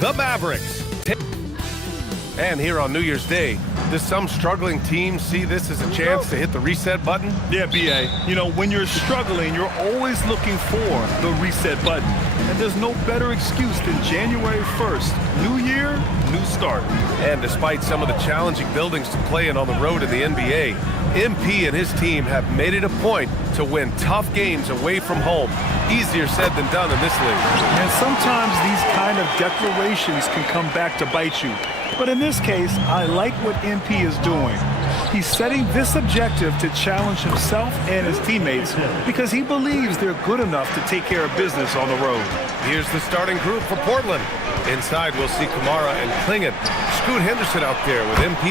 the Mavericks. And here on New Year's Day, does some struggling team see this as a chance to hit the reset button? Yeah, B.A. You know, when you're struggling, you're always looking for the reset button. And there's no better excuse than January 1st. New year, new start. And despite some of the challenging buildings to play in on the road in the NBA, MP and his team have made it a point to win tough games away from home. Easier said than done in this league. And sometimes these kind of declarations can come back to bite you. But in this case, I like what MP is doing. He's setting this objective to challenge himself and his teammates because he believes they're good enough to take care of business on the road. Here's the starting group for Portland. Inside, we'll see Kamara and Klingon. Scoot Henderson out there with MP.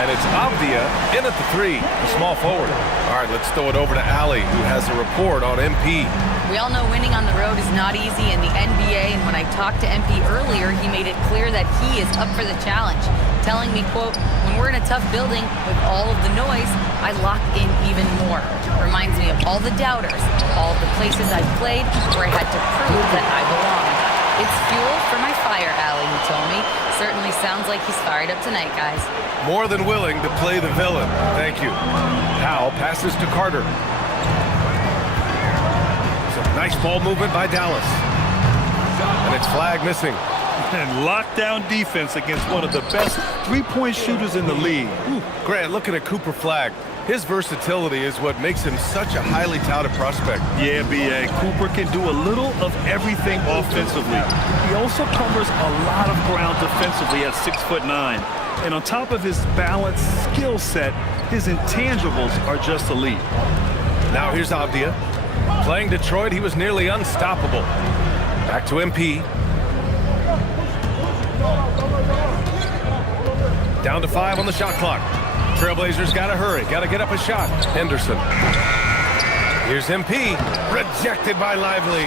And it's Avdia in at the 3, the small forward. All right, let's throw it over to Ali, who has a report on MP. We all know winning on the road is not easy in the NBA, and when I talked to MP earlier, he made it clear that he is up for the challenge, telling me, quote, when we're in a tough building with all of the noise, I lock in even more. Reminds me of all the doubters, all of the places I've played where I had to prove that I belong. It's fuel for my fire, Ali, he told me. Certainly sounds like he's fired up tonight, guys. More than willing to play the villain. Thank you. Powell passes to Carter. Nice ball movement by Dallas. And it's flag missing. And lockdown defense against one of the best three-point shooters in the league. Ooh, Grant, looking at Cooper Flagg. His versatility is what makes him such a highly touted prospect. Yeah, B.A. Cooper can do a little of everything offensively. He also covers a lot of ground defensively at 6'9". And on top of his balanced skill set, his intangibles are just elite. Now here's Avdia. Playing Detroit, he was nearly unstoppable. Back to MP. Down to 5 on the shot clock. Trailblazers got to hurry, got to get up a shot. Henderson. Here's MP. Rejected by Lively.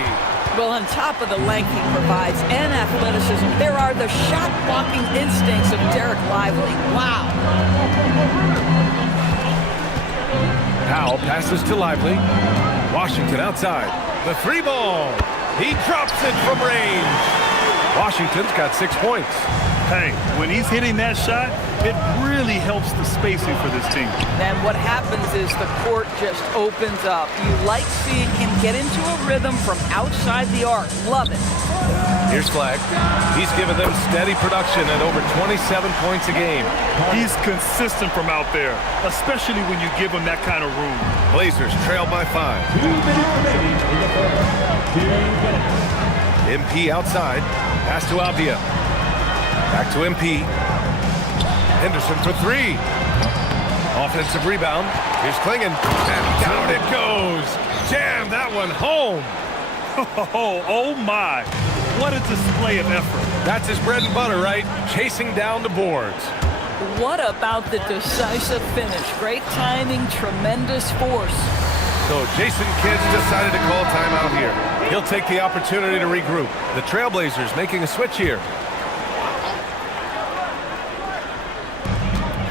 Well, on top of the length he provides and athleticism, there are the shot-blocking instincts of Derek Lively. Wow. Powell passes to Lively. Washington outside. The 3 ball. He drops it from range. Washington's got 6 points. Hey, when he's hitting that shot, it really helps the spacing for this team. And what happens is the court just opens up. You like seeing him get into a rhythm from outside the arc. Love it. Here's Flagg. He's given them steady production at over 27 points a game. He's consistent from out there, especially when you give him that kind of room. Blazers trail by 5. MP outside. Pass to Avdia. Back to MP. Henderson for 3. Offensive rebound. Here's Klingon. And down it goes. Jam that one home. Oh my. What a display of effort. That's his bread and butter, right? Chasing down the boards. What about the decisive finish? Great timing, tremendous force. So Jason Kidd's decided to call timeout here. He'll take the opportunity to regroup. The Trailblazers making a switch here.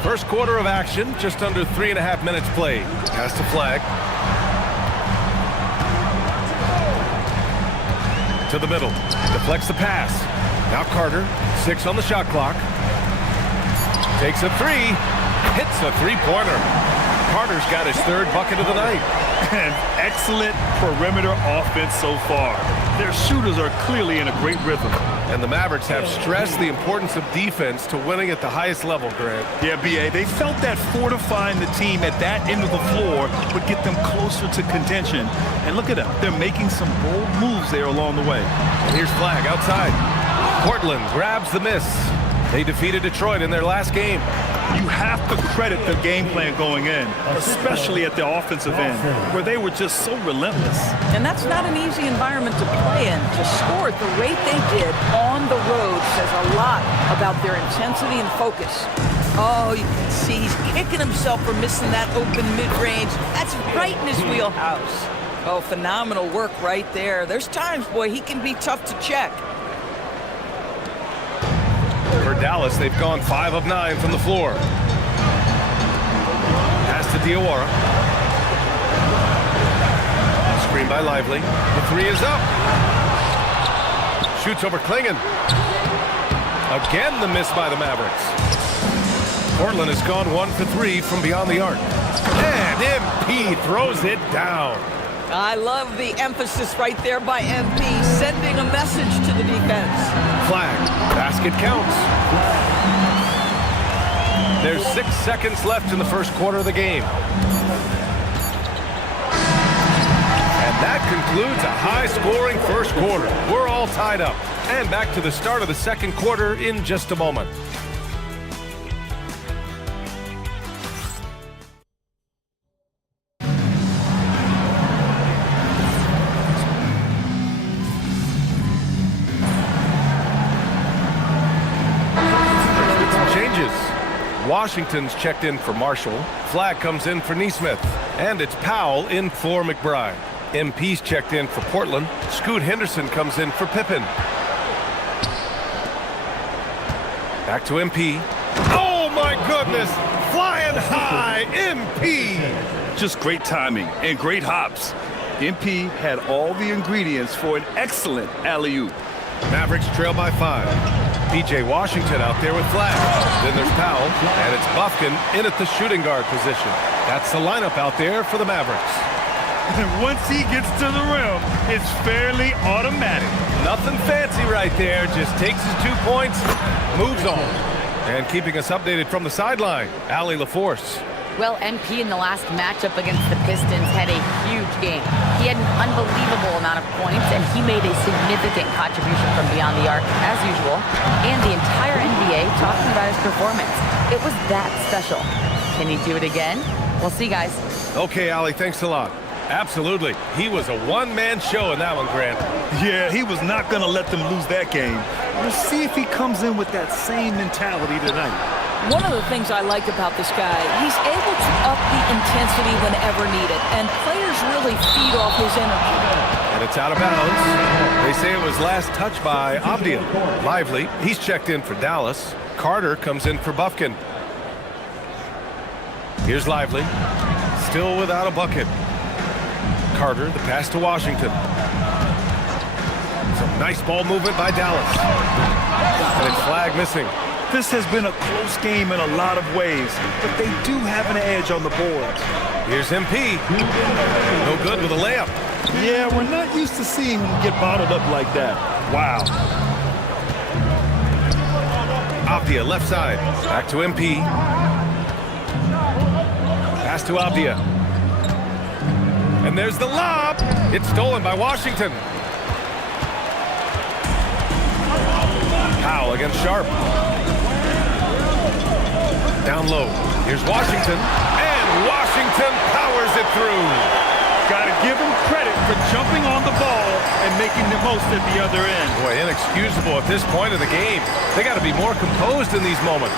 First quarter of action, just under 3.5 minutes played. Pass to Flagg. To the middle. Deflects the pass. Now Carter. 6 on the shot clock. Takes a 3. Hits a 3-pointer. Carter's got his 3rd bucket of the night. And excellent perimeter offense so far. Their shooters are clearly in a great rhythm. And the Mavericks have stressed the importance of defense to winning at the highest level, Grant. Yeah, B.A., they felt that fortifying the team at that end of the floor would get them closer to contention. And look at them. They're making some bold moves there along the way. And here's Flagg outside. Portland grabs the miss. They defeated Detroit in their last game. You have to credit the game plan going in, especially at the offensive end, where they were just so relentless. And that's not an easy environment to play in. To score at the rate they did on the road says a lot about their intensity and focus. Oh, you can see he's kicking himself for missing that open mid-range. That's right in his wheelhouse. Oh, phenomenal work right there. There's times, boy, he can be tough to check. For Dallas, they've gone 5 of 9 from the floor. Pass to Diawara. Screen by Lively. The 3 is up. Shoots over Klingon. Again, the miss by the Mavericks. Portland has gone 1 for 3 from beyond the arc. And MP throws it down. I love the emphasis right there by MP, sending a message to the defense. Flag. Basket counts. There's 6 seconds left in the first quarter of the game. And that concludes a high-scoring first quarter. We're all tied up. And back to the start of the second quarter in just a moment. Washington's checked in for Marshall. Flag comes in for Neesmith. And it's Powell in for McBride. MP's checked in for Portland. Scoot Henderson comes in for Pippen. Back to MP. Oh my goodness! Flying high, MP! Just great timing and great hops. MP had all the ingredients for an excellent alley-oop. Mavericks trail by 5. P.J. Washington out there with Flag. Then there's Powell, and it's Bufkin in at the shooting guard position. That's the lineup out there for the Mavericks. And once he gets to the rim, it's fairly automatic. Nothing fancy right there. Just takes his 2 points, moves on. And keeping us updated from the sideline, Allie LaForce. Well, MP in the last matchup against the Pistons had a huge game. He had an unbelievable amount of points, and he made a significant contribution from beyond the arc, as usual. And the entire NBA talking about his performance. It was that special. Can he do it again? We'll see, guys. Okay, Allie, thanks a lot. Absolutely. He was a one-man show in that one, Grant. Yeah, he was not going to let them lose that game. We'll see if he comes in with that same mentality tonight. One of the things I like about this guy, he's able to up the intensity whenever needed, and players really feed off his energy. And it's out of bounds. They say it was last touched by Avdia. Lively, he's checked in for Dallas. Carter comes in for Bufkin. Here's Lively, still without a bucket. Carter, the pass to Washington. Some nice ball movement by Dallas. And it's Flag missing. This has been a close game in a lot of ways, but they do have an edge on the boards. Here's MP. No good with a layup. Yeah, we're not used to seeing him get bottled up like that. Wow. Avdia left side. Back to MP. Pass to Avdia. And there's the lob. It's stolen by Washington. Powell against Sharp. Down low. Here's Washington. And Washington powers it through. Got to give him credit for jumping on the ball and making the most at the other end. Boy, inexcusable at this point of the game. They got to be more composed in these moments.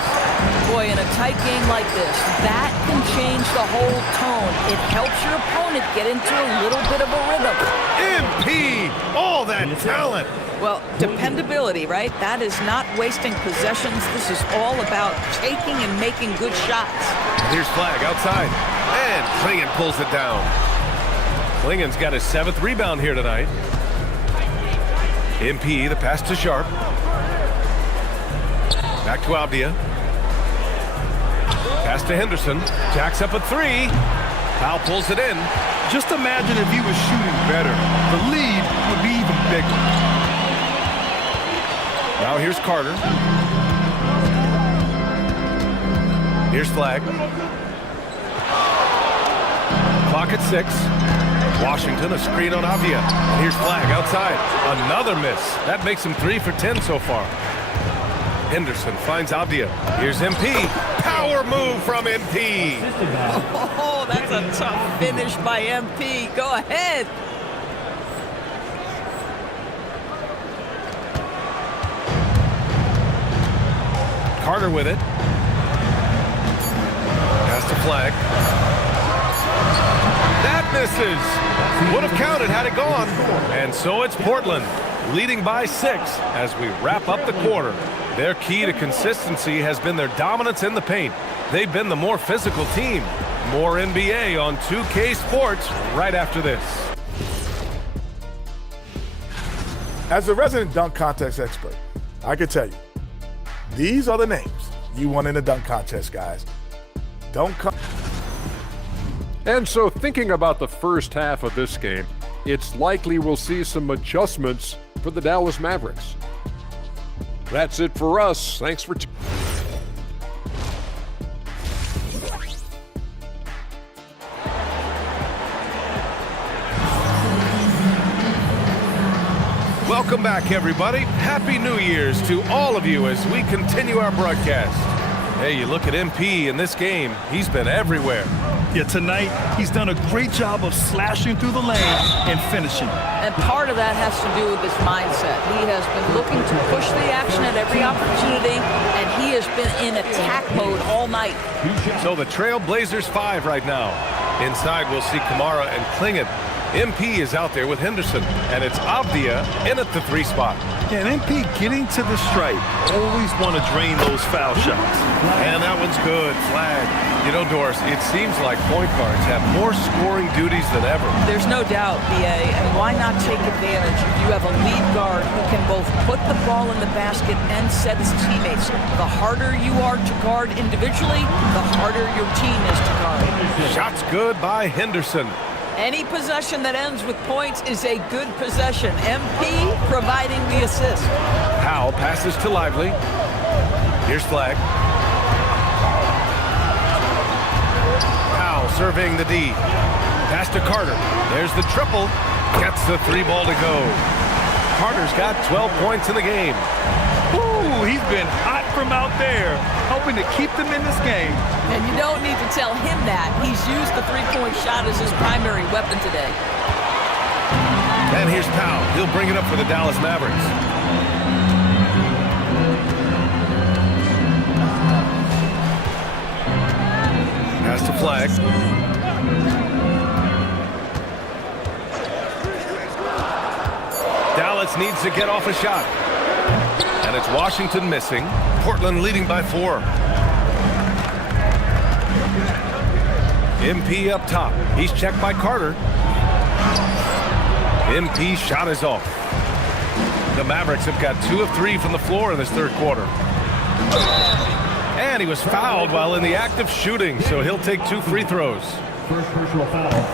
Boy, in a tight game like this, that can change the whole tone. It helps your opponent get into a little bit of a rhythm. MP! All that talent. Well, dependability, right? That is not wasting possessions. This is all about taking and making good shots. Here's Flag outside. And Klingon pulls it down. Klingon's got his 7th rebound here tonight. MP, the pass to Sharp. Back to Avdia. Pass to Henderson. Jacks up a 3. Powell pulls it in. Just imagine if he was shooting better. The lead would be even bigger. Now here's Carter. Here's Flag. Clock at 6. Washington, a screen on Avdia. And here's Flag outside. Another miss. That makes him 3 for 10 so far. Henderson finds Avdia. Here's MP. Power move from MP. Oh, that's a tough finish by MP. Go ahead. Carter with it. Pass to Flag. That misses. Would have counted had it gone. And so it's Portland, leading by 6 as we wrap up the quarter. Their key to consistency has been their dominance in the paint. They've been the more physical team. More NBA on 2K Sports right after this. As a resident dunk contest expert, I can tell you, These are the names you want in a dunk contest, guys. Don't come. And so thinking about the first half of this game, it's likely we'll see some adjustments for the Dallas Mavericks. That's it for us. Thanks for Welcome back, everybody. Happy New Year's to all of you as we continue our broadcast. Hey, you look at MP in this game, he's been everywhere. Yeah, tonight, he's done a great job of slashing through the lane and finishing. And part of that has to do with his mindset. He has been looking to push the action at every opportunity, and he has been in attack mode all night. So the Trail Blazers 5 right now. Inside, we'll see Kamara and Klingon. MP is out there with Henderson, and it's Avdia in at the 3 spot. And MP getting to the stripe. Always want to drain those foul shots. And that one's good. Flag. You know, Doris, it seems like point guards have more scoring duties than ever. There's no doubt, BA, and why not take advantage if you have a lead guard who can both put the ball in the basket and set his teammates. The harder you are to guard individually, the harder your team is to guard. Shots good by Henderson. Any possession that ends with points is a good possession. MP providing the assist. Powell passes to Lively. Here's Flag. Powell surveying the D. Pass to Carter. There's the triple. Gets the 3 ball to go. Carter's got 12 points in the game. Ooh, he's been hot from out there, hoping to keep them in this game. And you don't need to tell him that. He's used the three-point shot as his primary weapon today. And here's Powell. He'll bring it up for the Dallas Mavericks. Pass to Flag. Dallas needs to get off a shot. And it's Washington missing. Portland leading by 4. MP up top. He's checked by Carter. MP shot is off. The Mavericks have got 2 of 3 from the floor in this third quarter. And he was fouled while in the act of shooting, so he'll take 2 free throws.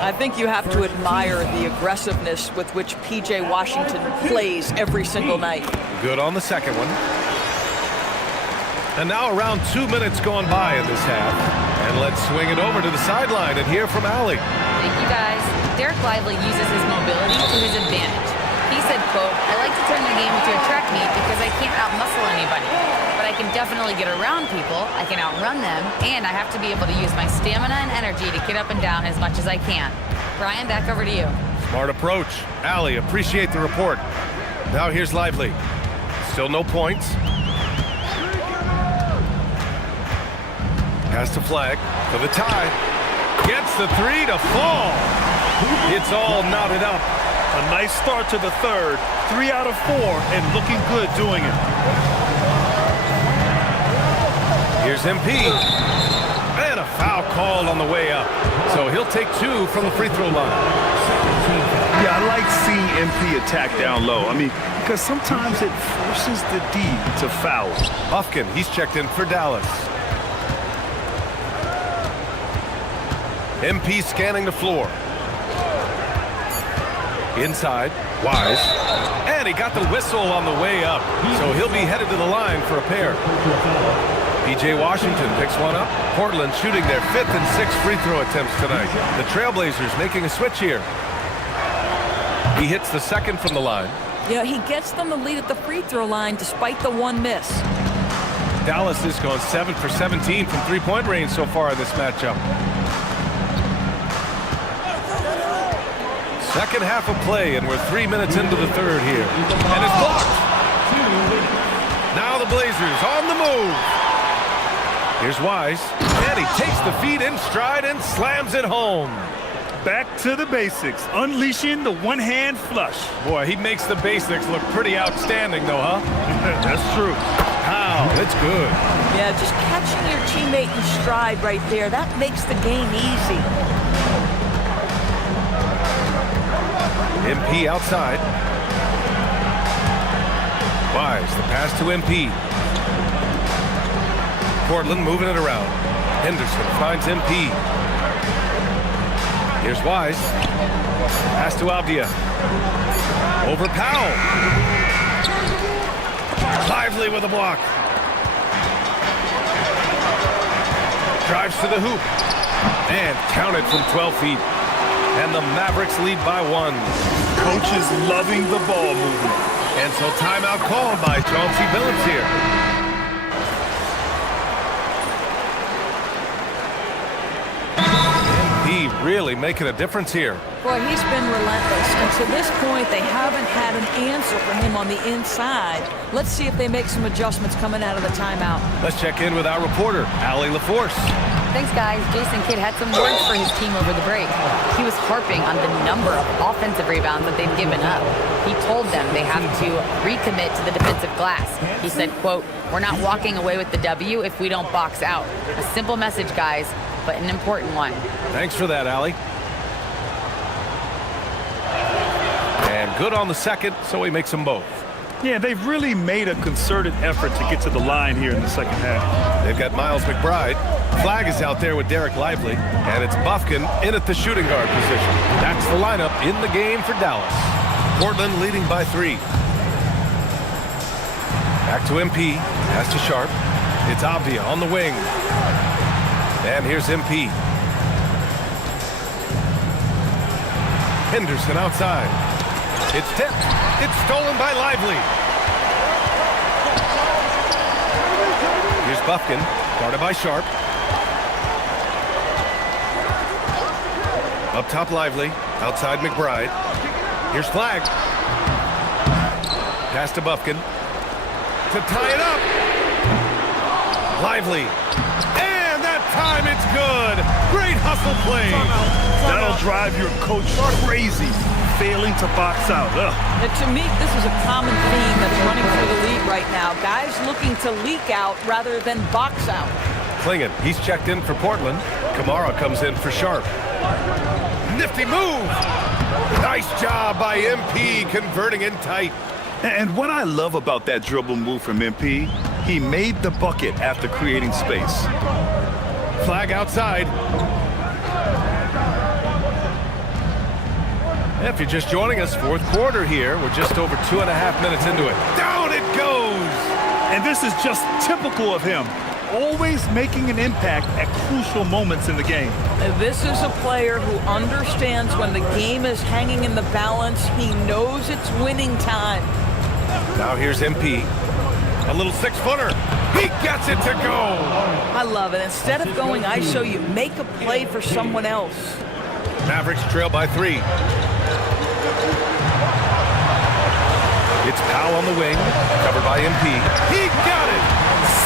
I think you have to admire the aggressiveness with which P.J. Washington plays every single night. Good on the second one. And now around 2 minutes gone by in this half. And let's swing it over to the sideline and hear from Allie. Thank you, guys. Derek Lively uses his mobility to his advantage. He said, quote, "I like to turn the game into a track meet because I can't outmuscle anybody. But I can definitely get around people, I can outrun them, and I have to be able to use my stamina and energy to get up and down as much as I can." Brian, back over to you. Smart approach. Allie, appreciate the report. Now here's Lively. Still no points. Pass to Flag for the tie. Gets the 3 to fall. It's all knotted up. A nice start to the third. 3 out of 4 and looking good doing it. Here's MP. And a foul called on the way up. So he'll take 2 from the free throw line. Yeah, I like seeing MP attack down low. I mean, because sometimes it forces the D to foul. Buffkin, he's checked in for Dallas. MP scanning the floor. Inside, Wise. And he got the whistle on the way up. So he'll be headed to the line for a pair. P.J. Washington picks one up. Portland shooting their 5th and 6th free throw attempts tonight. The Trailblazers making a switch here. He hits the second from the line. Yeah, he gets them the lead at the free throw line despite the 1 miss. Dallas has gone 7 for 17 from three-point range so far in this matchup. Second half of play, and we're 3 minutes into the third here. And it's blocked. Now the Blazers on the move. Here's Wise. And he takes the feed in stride and slams it home. Back to the basics, unleashing the one-hand flush. Boy, he makes the basics look pretty outstanding, though, huh? That's true. Wow, that's good. Yeah, just catching your teammate in stride right there, that makes the game easy. MP outside. Wise, the pass to MP. Portland moving it around. Henderson finds MP. Here's Wise. Pass to Abdia. Over Powell. Lively with a block. Drives to the hoop. And counted from 12 feet. And the Mavericks lead by 1. Coach is loving the ball movement. And so timeout called by Chauncey Billups here. He really making a difference here. Boy, he's been relentless, and to this point, they haven't had an answer for him on the inside. Let's see if they make some adjustments coming out of the timeout. Let's check in with our reporter, Allie LaForce. Thanks, guys. Jason Kidd had some words for his team over the break. He was harping on the number of offensive rebounds that they've given up. He told them they have to recommit to the defensive glass. He said, quote, "We're not walking away with the W if we don't box out." A simple message, guys, but an important one. Thanks for that, Allie. And good on the second, so he makes them both. Yeah, they've really made a concerted effort to get to the line here in the second half. They've got Miles McBride. Flag is out there with Derek Lively. And it's Bufkin in at the shooting guard position. That's the lineup in the game for Dallas. Portland leading by 3. Back to MP. Pass to Sharp. It's Abdia on the wing. And here's MP. Henderson outside. It's tipped. It's stolen by Lively. Here's Bufkin, guarded by Sharp. Up top Lively, outside McBride. Here's Flag. Pass to Bufkin. To tie it up. Lively. And that time it's good. Great hustle play. That'll drive your coach crazy, failing to box out. And to me, this is a common theme that's running through the league right now. Guys looking to leak out rather than box out. Klingon, he's checked in for Portland. Kamara comes in for Sharp. Nifty move. Nice job by MP converting in tight. And what I love about that dribble move from MP, he made the bucket after creating space. Flag outside. If you're just joining us, fourth quarter here. We're just over 2.5 minutes into it. Down it goes! And this is just typical of him. Always making an impact at crucial moments in the game. This is a player who understands when the game is hanging in the balance. He knows it's winning time. Now here's MP. A little 6-footer. He gets it to go! I love it. Instead of going ISO, you make a play for someone else. Mavericks trail by 3. It's Powell on the wing, covered by MP. He got it!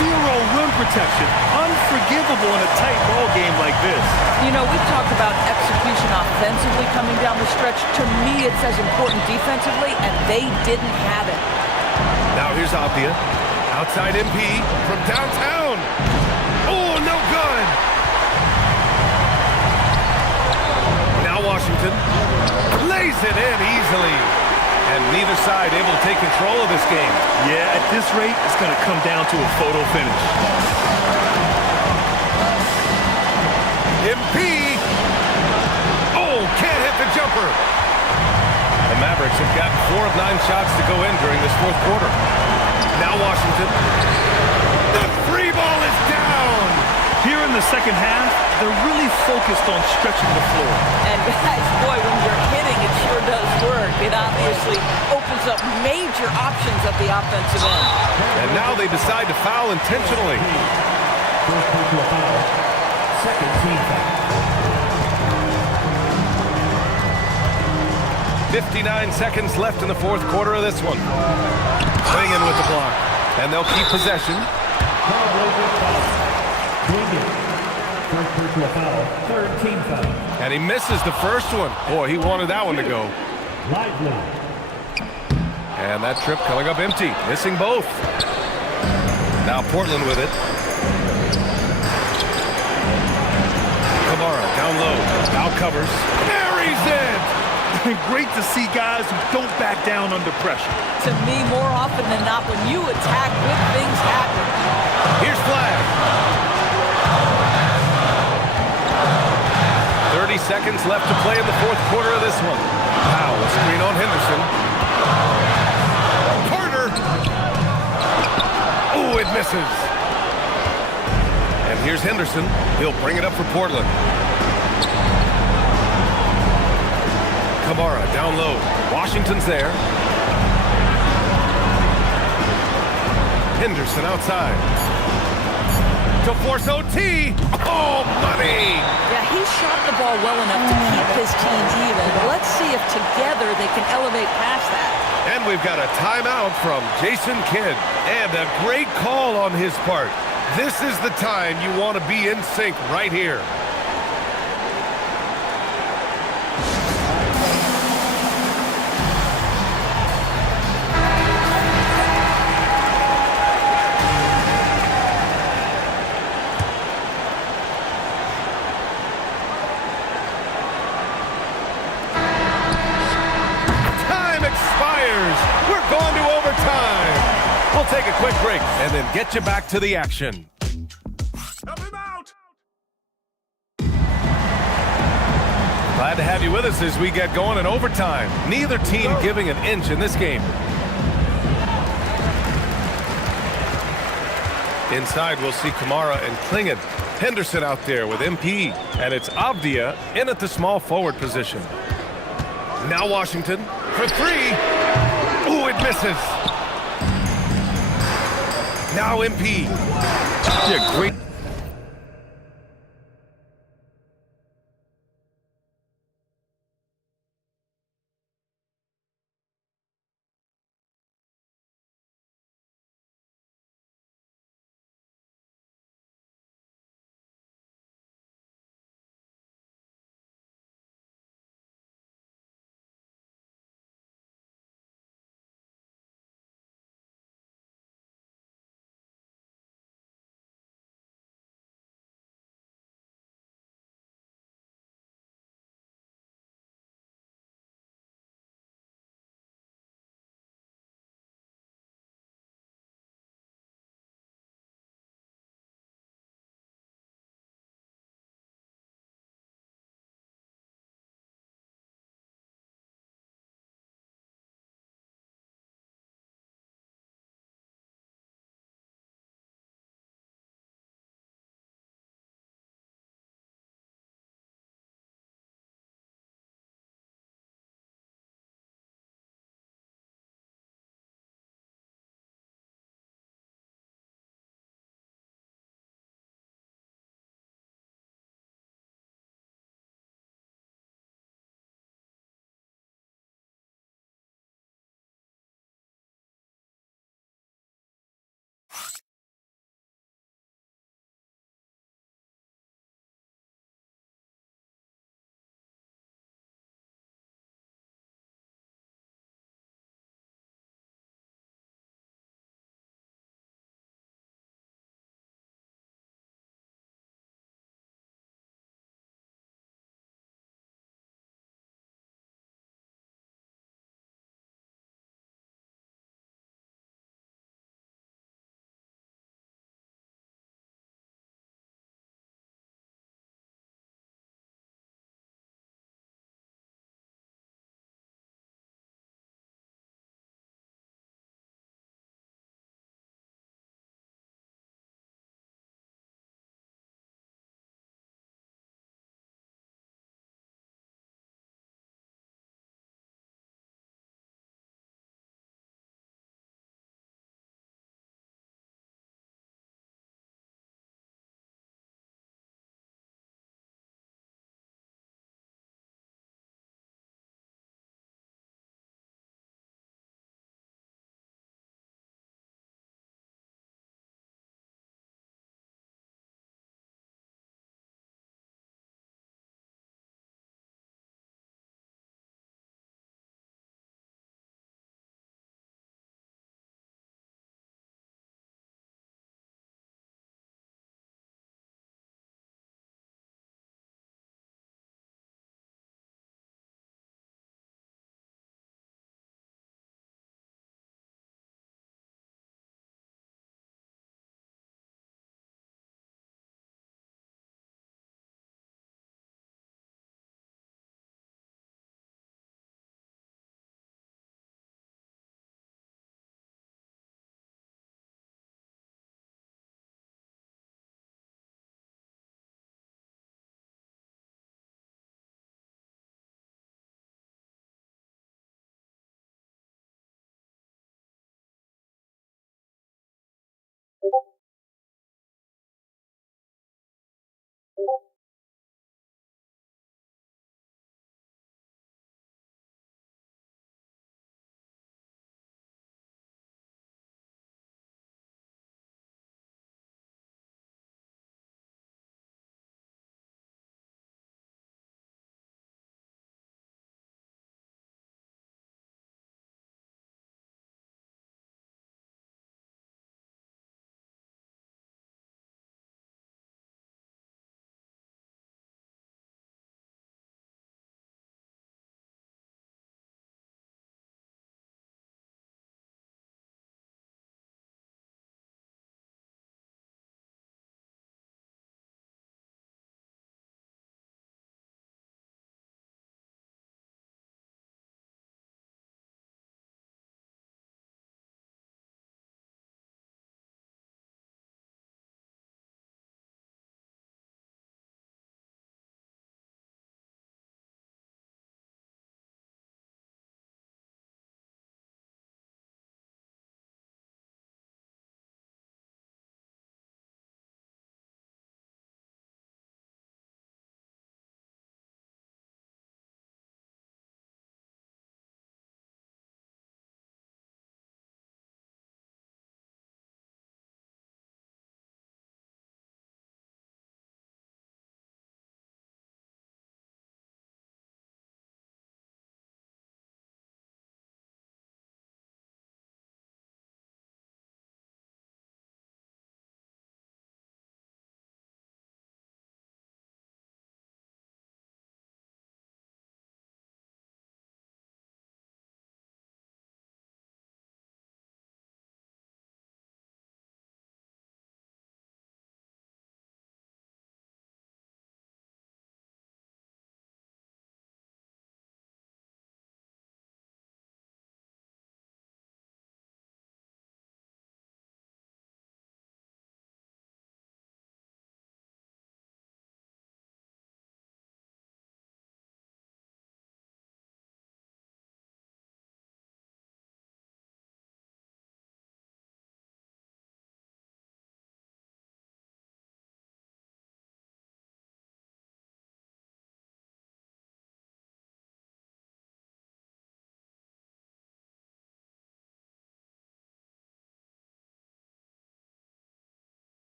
Zero rim protection. Unforgivable in a tight ball game like this. You know, we talked about execution offensively coming down the stretch. To me, it's as important defensively, and they didn't have it. Now here's Abdia. Outside MP from downtown. Oh, no good! Now Washington lays it in easily. And neither side able to take control of this game. Yeah, at this rate, it's going to come down to a photo finish. MP. Oh, can't hit the jumper. The Mavericks have gotten 4 of 9 shots to go in during this fourth quarter. Now Washington. The 3 ball is down. Here in the second half, they're really focused on stretching the floor. And guys, boy, when you're hitting, it sure does work. It obviously opens up major options at the offensive end. And now they decide to foul intentionally. Second team foul. 59 seconds left in the fourth quarter of this one. Klingon with the block. And they'll keep possession. First personal foul, third team foul. And he misses the first one. Boy, he wanted that one to go. Lively. And that trip coming up empty. Missing both. Now Portland with it. Kamara down low. Now covers. Buries it! Great to see guys who don't back down under pressure. To me, more often than not, when you attack, good things happen. Here's Flag. minutes left to play in the fourth quarter of this one. Wow, a screen on Henderson. Carter. Oh, it misses. And here's Henderson. He'll bring it up for Portland. Kamara down low. Washington's there. Henderson outside. To force OT. Oh, money. Yeah, he shot the ball well enough to keep his team even. Let's see if together they can elevate past that. And we've got a timeout from Jason Kidd. And a great call on his part. This is the time you want to be in sync right here. We're going to overtime. We'll take a quick break and then get you back to the action. Help him out! Glad to have you with us as we get going in overtime. Neither team giving an inch in this game. Inside, we'll see Kamara and Klingon. Henderson out there with MP. And it's Avdia in at the small forward position. Now Washington for three. Ooh, it misses. Now MP. Yeah, great.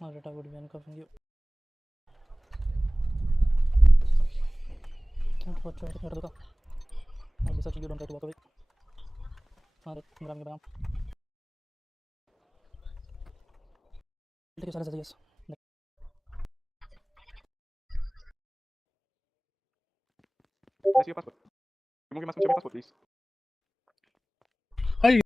Alright, I would be uncovering you. What you are doing? I'll be searching you. Don't try to walk away. Alright, I'm grabbing your bag. Take your silence as a yes. Let's see your passport. Remove your mask and show me your passport, please. Hi.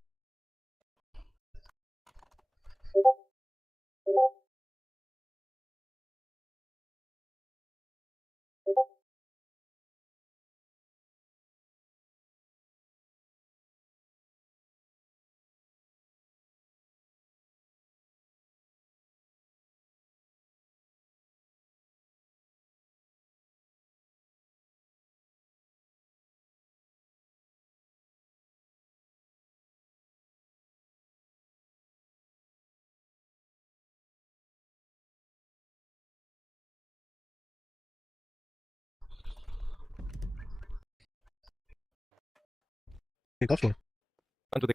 Take off, onto the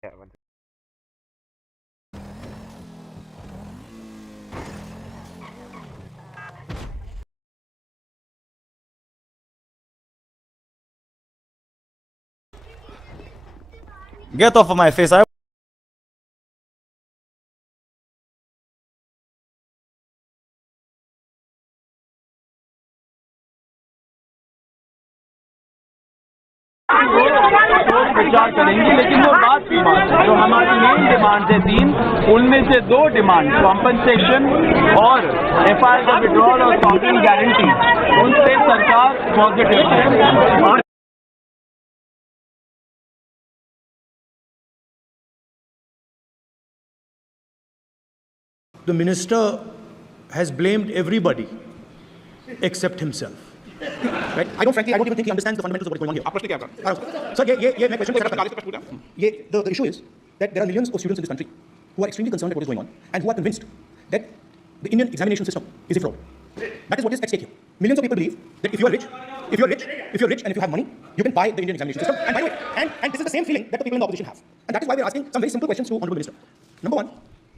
yeah, one second. Get off of my face. I प्रचार करेंगे, लेकिन वो बात की बात है जो हमारी मेन डिमांड है 3, उनमें से 2 डिमांड कॉम्पनसेशन और एफआईआर का विड्रॉल और सॉवरेन गारंटी, उनसे सरकार पॉजिटिव है। The minister has blamed everybody except himself. Right? I don't even think he understands the fundamentals of what is going on here. आप प्रश्न क्या कर? Sir, ये मैं question the issue is that there are millions of students in this country who are extremely concerned at what is going on and who are convinced that the Indian examination system is a fraud. That is what is at stake here. Millions of people believe that if you are rich and if you have money, you can buy the Indian examination system. And by the way, and this is the same feeling that the people in the opposition have. And that is why we are asking some very simple questions to Honorable Minister. Number one,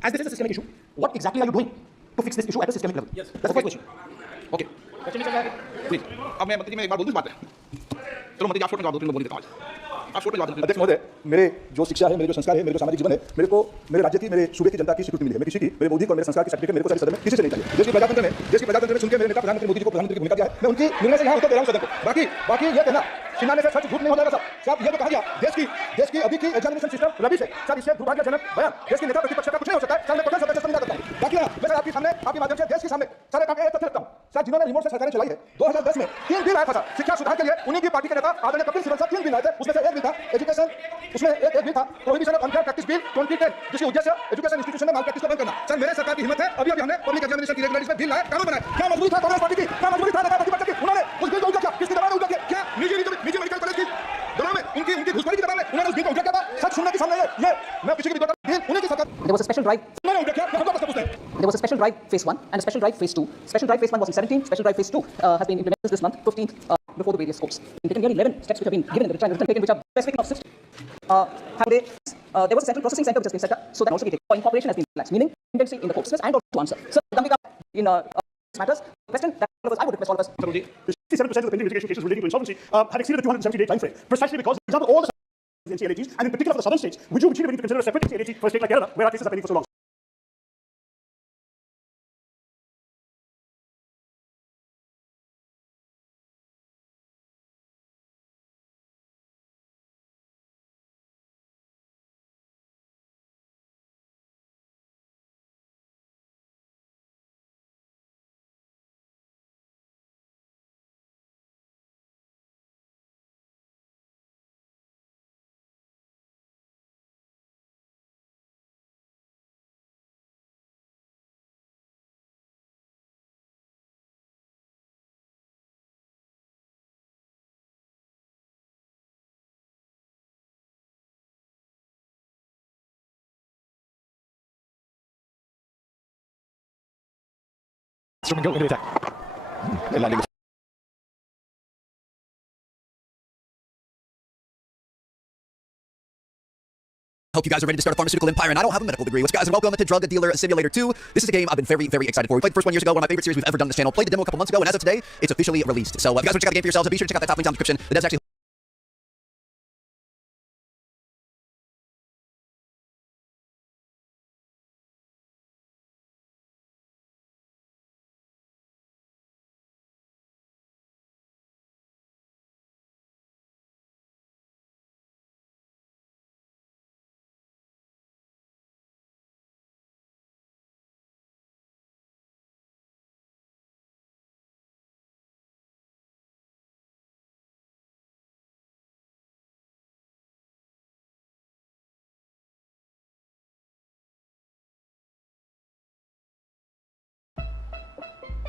as this is a systemic issue, what exactly are you doing to fix this issue at a systemic level? Yes. That's the first question. Okay. Please अब मैं मंत्री जी मैं एक बार बोल दूं इस बात पे चलो मंत्री जी आप शॉर्ट में जवाब दो फिर मैं बोल देता हूं आज आप शॉर्ट में जवाब दो अध्यक्ष महोदय, मेरे जो शिक्षा है, मेरे जो संस्कार है, मेरे जो सामाजिक जीवन है, मेरे को मेरे राज्य की, मेरे सूबे की जनता की स्वीकृति मिली है। मैं किसी की, मेरे बौद्धिक और मेरे संस्कार की सर्टिफिकेट मेरे को सारे सदन में किसी से नहीं चाहिए। देश के प्रजातंत्र में सुन के मेरे नेता प्रधानमंत्री मोदी जी को प्रधानमंत्री की भूमिका किया है। मैं उनकी निर्णय से यहाँ उत्तर दे रहा हूँ सदन को। बाकी ये कहना चिल्लाने से सच झूठ नहीं हो जाएगा साहब। ये जो कहा गया देश की अभी की एग्जामिनेशन सिस्टम रवि से साहब, इससे दुर्भाग्यजनक बयान देश के नेता प्रतिपक्ष का कुछ नहीं हो सकता है। सामने पटल सदस्य नहीं करता हूँ। बाकी मैं सर आपके सामने आपके माध्यम से देश के सामने सारे काम तथ्य रखता हूँ। सर जिन्होंने रिमोट से सरकारें चलाई है 2010 में 3 बिल आया था शिक्षा सुधार के लिए, उन्हीं की पार्टी के नेता आदरणीय कपिल सिब्बल साहब 3 बिल आए थे। उसमें से एक बिल था एजुकेशन, उसमें एक बिल था prohibition of unfair practice bill 2010, जिसकी उद्देश्य एजुकेशन इंस्टीट्यूशन में माल प्रैक्टिस को बंद करना। सर मेरे सरकार की हिम्मत है, अभी हमने पब्लिक एग्जामिनेशन की रेगुलरिटीज में बिल लाया, कानून बनाया। क्या मजबूरी था कांग्रेस पार्टी की, क्या मजबूरी था नेता प्रतिपक्ष की? उन्होंने की घुसखोरी की दौरान उन्होंने उस डील को उल्टा किया था। सच सुनने के सामने ये मैं किसी की भी डील उन्हीं की सरकार। There was a special drive. मैंने उल्टा किया, मैं हमको बस पूछते हैं। There was a special drive phase 1 and a special drive phase 2. Special drive phase 1 was in 17. Special drive phase 2 has been implemented this month, 15th, before the various scopes. In taking nearly 11 steps which have been given in the written taken, which are specific of system. There was a central processing center which has been set up so that also be taken. Incorporation has been relaxed, meaning tendency in the courts and also to answer. So, coming up in matters, the question that all of us, I would request all of us. 67% of the pending litigation cases relating to insolvency have exceeded the 270-day time frame, precisely because, for example, all the NCLATs, and in particular for the southern states, would you need to consider a separate NCLAT for a state like Kerala, where our cases are pending for so long? Go into attack. Hope you guys are ready to start a pharmaceutical empire, and I don't have a medical degree. What's guys, and welcome to Drug Dealer Simulator 2. This is a game I've been very, very excited for. We played the first one years ago, one of my favorite series we've ever done on this channel. Played the demo a couple months ago, and as of today, it's officially released. So if you guys want to check out the game for yourselves, be sure to check out that top link down in the description. It does actually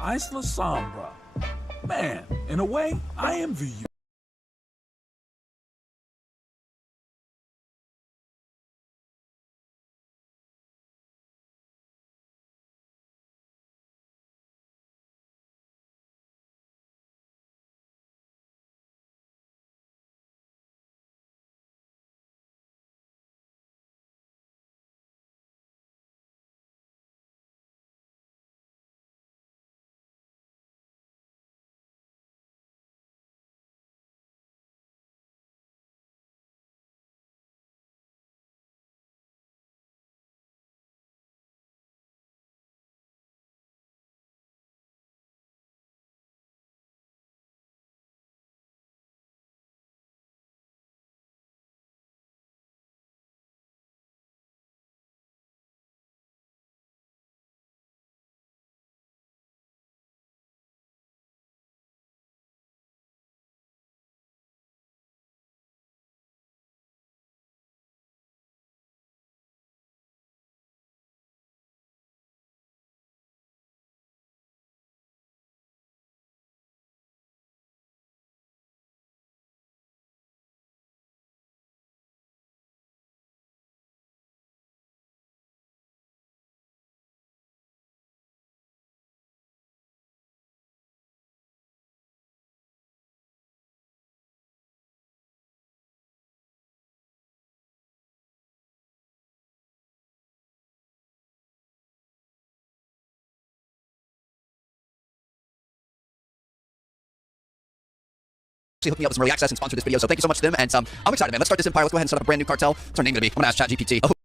Isla Sombra. Man, in a way, I envy you. hooked me up with some early access and sponsored this video, so thank you so much to them, and I'm excited, man. Let's start this empire. Let's go ahead and set up a brand new cartel. What's our name going to be? I'm going to ask ChatGPT.